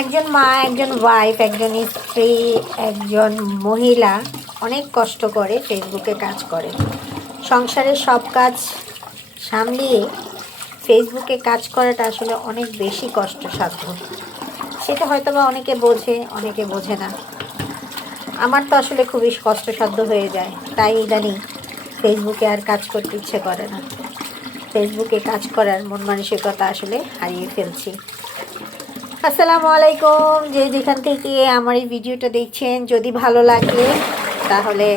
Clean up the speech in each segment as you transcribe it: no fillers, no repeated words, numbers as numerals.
একজন মা, একজন ওয়াইফ, একজন স্ত্রী, একজন মহিলা অনেক কষ্ট করে ফেসবুকে কাজ করে। সংসারের সব কাজ সামলিয়ে ফেসবুকে কাজ করাটা আসলে অনেক বেশি কষ্টসাধ্য। সেটা হয়তো বা অনেকে বোঝে, অনেকে বোঝে না। আমার তো আসলে খুবই কষ্টসাধ্য হয়ে যায়, তাই ইদানিং ফেসবুকে আর কাজ করতে ইচ্ছে করে না। ফেসবুকে কাজ করার মন মানসিকতা আসলে হারিয়ে ফেলছি। আসসালামু আলাইকুম, যে যেখান থেকে আমার এই ভিডিওটা দেখছেন, যদি ভালো লাগে তাহলে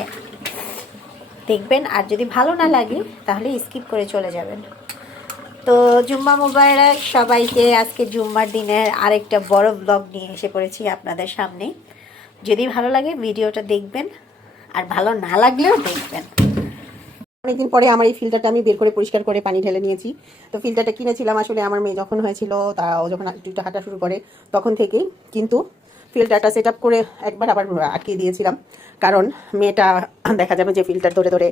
দেখবেন, আর যদি ভালো না লাগে তাহলে স্কিপ করে চলে যাবেন। তো জুম্মা মুবারক সবাইকে। আজকে জুম্মার দিনের আরেকটা বড় ব্লগ নিয়ে এসে পড়েছি আপনাদের সামনে। যদি ভালো লাগে ভিডিওটা দেখবেন, আর ভালো না লাগলেও দেখবেন। অনেকদিন পরে আমার এই ফিল্টারটা আমি বের করে পরিষ্কার করে পানি ঢেলে নিয়েছি। তো ফিল্টারটা কিনেছিলাম আসলে আমার মেয়ে যখন হয়েছিল, তা ও যখন একটু হাঁটা শুরু করে তখন থেকেই, কিন্তু ফিল্টারটা সেট আপ করে একবার আবার আটকে দিয়েছিলাম, কারণ মেয়েটা দেখা যাবে যে ফিল্টার ধরে ধরে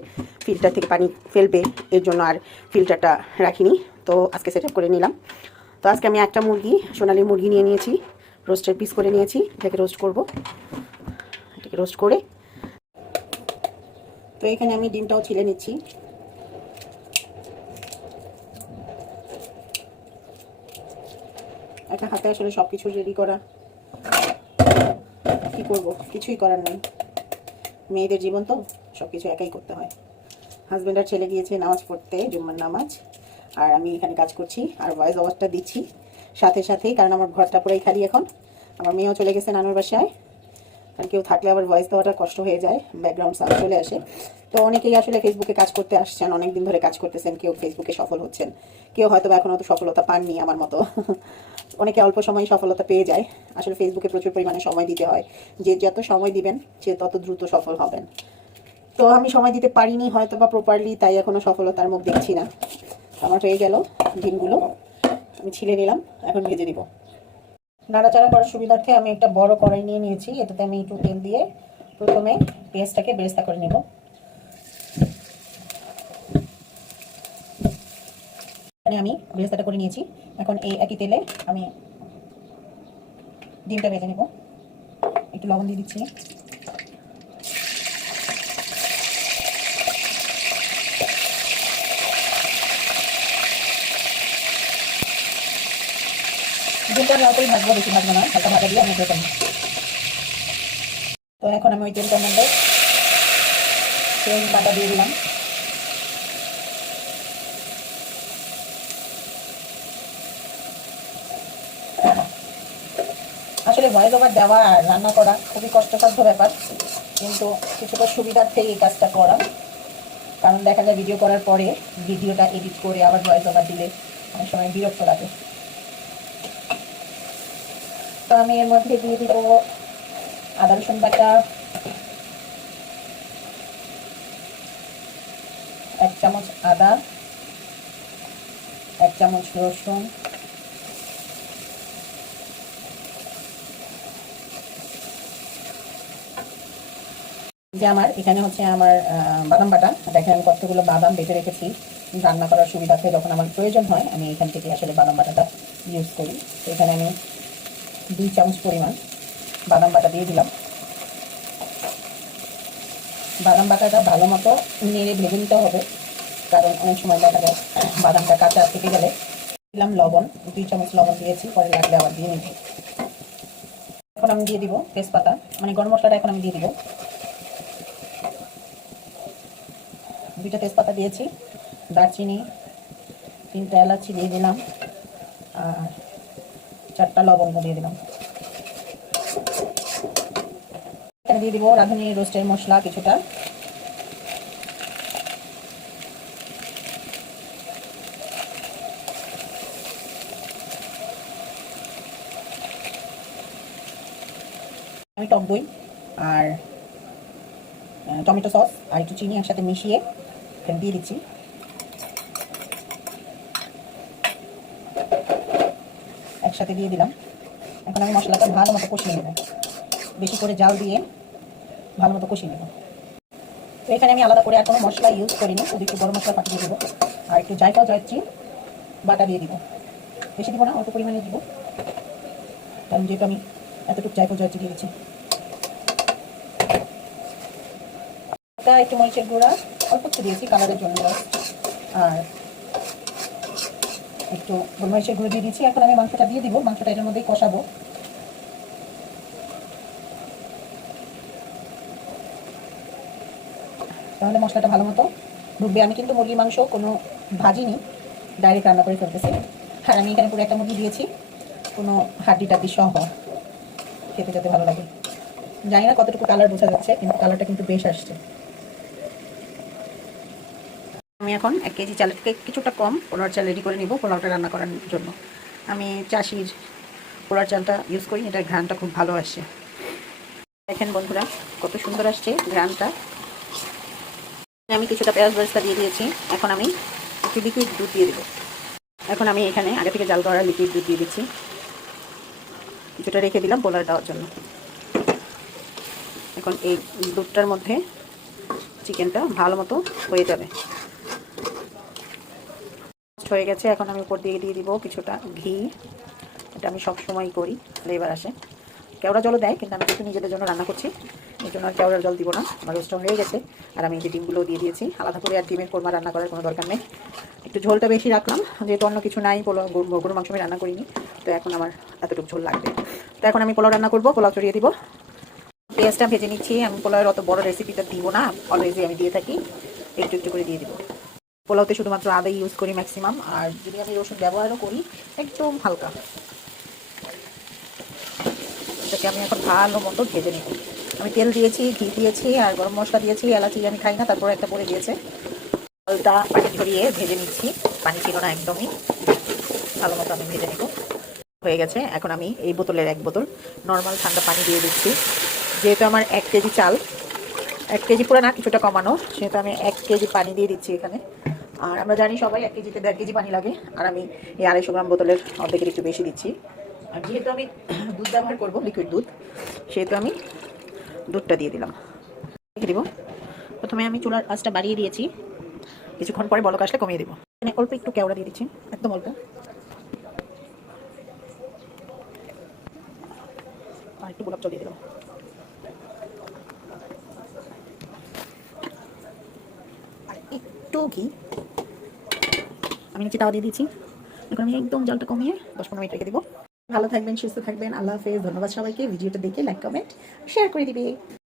ফিল্টার থেকে পানি ফেলবে, এর জন্য আর ফিল্টারটা রাখিনি। তো আজকে সেট আপ করে নিলাম। তো আজকে আমি একটা মুরগি, সোনালি মুরগি নিয়ে নিয়েছি, রোস্টের পিস করে নিয়েছি। এটাকে রোস্ট করব। এটাকে রোস্ট করে তো এখানে আমি ডিমটাও ছিলে নিচ্ছি। একটা হাতে আসলে সব কিছু রেডি করা, কি করব, কিছুই করার নেই। মেয়েদের জীবন তো সব কিছু একাই করতে হয়। হাজব্যান্ড আর ছেলে গিয়েছে নামাজ পড়তে, জুম্মার নামাজ, আর আমি এখানে কাজ করছি আর ভয়েস ওভারটা দিচ্ছি সাথে সাথেই, কারণ আমার ঘরটা পুরাই খালি এখন। আমার মেয়েও চলে গেছে নানুর বাসায়, কারণ কেউ থাকলে আবার ভয়েস দেওয়াটা কষ্ট হয়ে যায়, ব্যাকগ্রাউন্ড সাউন্ড চলে আসে। তো অনেকেই আসলে ফেসবুকে কাজ করতে আসছেন, অনেক দিন ধরে কাজ করতেছেন, কেউ ফেসবুকে সফল হচ্ছেন, কেউ হয়তো বা এখনও তো সফলতা পাননি আমার মতো। অনেকে অল্প সময় সফলতা পেয়ে যায়। আসলে ফেসবুকে প্রচুর পরিমাণে সময় দিতে হয়, যে যত সময় দিবেন সে তত দ্রুত সফল হবেন। তো আমি সময় দিতে পারিনি হয়তো বা প্রপারলি, তাই এখনও সফলতার মুখ দেখছি না। আমার হয়ে গেল ডিমগুলো, আমি ছিলে নিলাম, এখন ভেজে দিব। নাড়াচাড়া করার সুবিধার্থে আমি একটা বড় কড়াই নিয়ে নিয়েছি, এটাতে আমি একটু তেল দিয়ে প্রথমে পেঁয়াজটাকে বেরেস্তা করে নেব। আমি বেরেস্তাটা করে নিয়েছি। এখন এই একই তেলে আমি ডিমটা ভেজে নেব। একটু লবণ দিয়ে দিচ্ছি। ডিমটা হালকাই ভাজবো, বেশি ভাজবো না, হালকা ভাজা দিয়ে আমি ভেজে নিই। তো এখন আমি ওই তেলটার মধ্যে পেঁয়াজ বাটা দিয়ে দিলাম। আসলে ভয়েস ওভার দেওয়া আর রান্না করা খুবই কষ্টসাধ্য ব্যাপার, কিন্তু কিছুটা সুবিধার্থেই এই কাজটা করা। কারণ দেখা যায় ভিডিও করার পরে ভিডিওটা এডিট করে আবার ভয়েস ওভার দিলে অনেক সময় বিরক্ত লাগে। তো আমি এর মধ্যে দিয়ে দিব আদা রসুন বাটা, 1 চামচ আদা, 1 চামচ রসুন, যে আমার এখানে হচ্ছে আমার বাদাম বাটা। দেখেন আমি কতগুলো বাদাম বেটে রেখেছি রান্না করার সুবিধাতে, যখন আমার প্রয়োজন হয় আমি এখান থেকে আসলে বাদাম বাটাটা ইউজ করি। তো এখানে আমি 2 চামচ পরিমাণ বাদাম বাটা দিয়ে দিলাম। বাদাম বাটাটা ভালো মতো নেড়ে ভেজে নিতে হবে, কারণ অনেক সময় দেখা যায় বাদামটা কাঁচা থেকে গেলে। দিলাম লবণ, 2 চামচ লবণ দিয়েছি, পরে লাগলে আবার দিয়ে নিব। এখন আমি দিয়ে দিব তেজপাতা, মানে গরম মশলাটা এখন আমি দিয়ে দিব। 2টা তেজপাতা দিয়েছি, দারচিনি, 3টা এলাচি দিয়ে দিলাম, আর 4টা লবঙ্গ দিয়ে দিলাম। এখানে দিয়ে দিব রাঁধুনি রোস্টের মশলা কিছুটা, আমি টক দই আর টমেটো সস আর একটু চিনি একসাথে মিশিয়ে এখানে দিয়ে দিচ্ছি। একসাথে দিয়ে দিলাম। এখন আমি মশলাটা ভালো মতো কষিয়ে নেব, বেশি করে জাল দিয়ে ভালো মতো কষিয়ে নেব। তো এখানে আমি আলাদা করে আর কোনো মশলা ইউজ করিনি, শুধু একটু গরম মশলা পাঠিয়ে দেবো আর একটু জায়ফল জয়ত্রী বাটা দিয়ে দিব। বেশি দিব না, অল্প পরিমাণে দিব। কারণ যেহেতু আমি এতটুকু জায়ফল জয়ত্রী দিয়ে দিচ্ছি। একটু মরিচের গুঁড়া অল্প একটু দিয়েছি কালারের জন্য, আর একটু গোলমরিচের গুঁড়ো দিয়ে দিচ্ছি। এখন আমি মাংসটা দিয়ে দিব, মাংসটা এটার মধ্যেই কষাবো। তাহলে মশলাটা ভালো মতো ঢুকবে। আমি কিন্তু মুরগির মাংস কোনো ভাজিনি, ডাইরেক্ট রান্না করে ফেলতেছি। আর আমি এখানে পুরো একটা মুরগি দিয়েছি, কোনো হাড্ডি টাড্ডি সহ, খেতে যেতে ভালো লাগে। জানি না কতটুকু কালার বোঝা যাচ্ছে, কিন্তু কালারটা কিন্তু বেশ আসছে। আমি এখন 1 কেজি চালের থেকে কিছুটা কম পোলাওর চাল রেডি করে নিব পোলাওটা রান্না করার জন্য। আমি চাষির পোলাওর চালটা ইউজ করি, এটার ঘ্রাণটা খুব ভালো আসে। দেখেন বন্ধুরা কত সুন্দর আসছে ঘ্রাণটা। আমি কিছুটা পেঁয়াজ বেরেস্তা দিয়ে দিয়েছি। এখন আমি একটু লিকুইড দুধ দিয়ে দেবো। এখন আমি এখানে আগে থেকে জাল করা লিকুইড দুধ দিয়ে দিচ্ছি, কিছুটা রেখে দিলাম পোলাও দেওয়ার জন্য। এখন এই দুধটার মধ্যে চিকেনটা ভালো মতো হয়ে যাবে, হয়ে গেছে। এখন আমি উপর দিয়ে দিব কিছুটা ঘি। এটা আমি সব সময় করি, ফ্লেভার আসে। কেওড়া জলও দেয়, কিন্তু আমি একটু নিজেদের জন্য রান্না করছি, এই জন্য আর কেওড়ার জল দিব না। আমার রোস্টটা হয়ে গেছে, আর আমি এই যে ডিমগুলো দিয়ে দিয়েছি। আলাদা করে আর ডিমের কোরমা রান্না করার কোনো দরকার নেই। একটু ঝোলটা বেশি রাখলাম, যেহেতু অন্য কিছু নাই, পোলাও গরুর মাংস আমি রান্না করিনি, তো এখন আমার এতটুকু ঝোল লাগবে। তো এখন আমি পোলাও রান্না করবো, পোলাও চড়িয়ে দিব। পেঁয়াজটা ভেজে নিচ্ছি। আমি পোলাওয়ের অত বড় রেসিপিটা দিব না, অলওয়েজই আমি দিয়ে থাকি, একটু একটু করে দিয়ে দিব। পোলাওতে শুধুমাত্র আদা ইউজ করি ম্যাক্সিমাম, আর যদি আমি রসুন ব্যবহারও করি একদম হালকা। এটাকে আমি এখন ভালো মতো ভেজে নিব। আমি তেল দিয়েছি, ঘি দিয়েছি, আর গরম মশলা দিয়েছি। এলাচি আমি খাই না, তারপর একটা পরে দিয়েছে। জলটা পানি ঝরিয়ে ভেজে নিচ্ছি, পানি ছিল না একদমই। ভালো মতো আমি ভেজে নেব। হয়ে গেছে। এখন আমি এই বোতলের 1 বোতল নর্মাল ঠান্ডা পানি দিয়ে দিচ্ছি। যেহেতু আমার 1 কেজি চাল, 1 কেজি পুরো না, কিছুটা কমানো, সেহেতু আমি 1 কেজি পানি দিয়ে দিচ্ছি এখানে। আর আমরা জানি সবাই 1 কেজিতে 1.5 কেজি পানি লাগে, আর আমি এই 250 গ্রাম বোতলের অর্ধেকের একটু বেশি দিচ্ছি। আর যেহেতু আমি দুধ ব্যবহার করব, লিকুইড দুধ, সেহেতু আমি দুধটা দিয়ে দিলাম। রেখে দিব। প্রথমে আমি চুলার আঁচটা বাড়িয়ে দিয়েছি, কিছুক্ষণ পরে বলক আসলে কমিয়ে দিব। এখানে অল্প একটু কেওড়া দিয়ে দিচ্ছি, একদম অল্প, আর একটু গোলাপ জল দিয়ে দিলাম, আর একটু ঘি। আমি নিচে তাওয়া দিয়ে দিচ্ছি। এখন আমি একদম জলটা কমিয়ে 10-15 মিনিট রেখে দিব। ভালো থাকবেন, সুস্থ থাকবেন। আল্লাহ হাফেজ। ধন্যবাদ সবাইকে। ভিডিওটা দেখে লাইক, কমেন্ট, শেয়ার করে দিবে।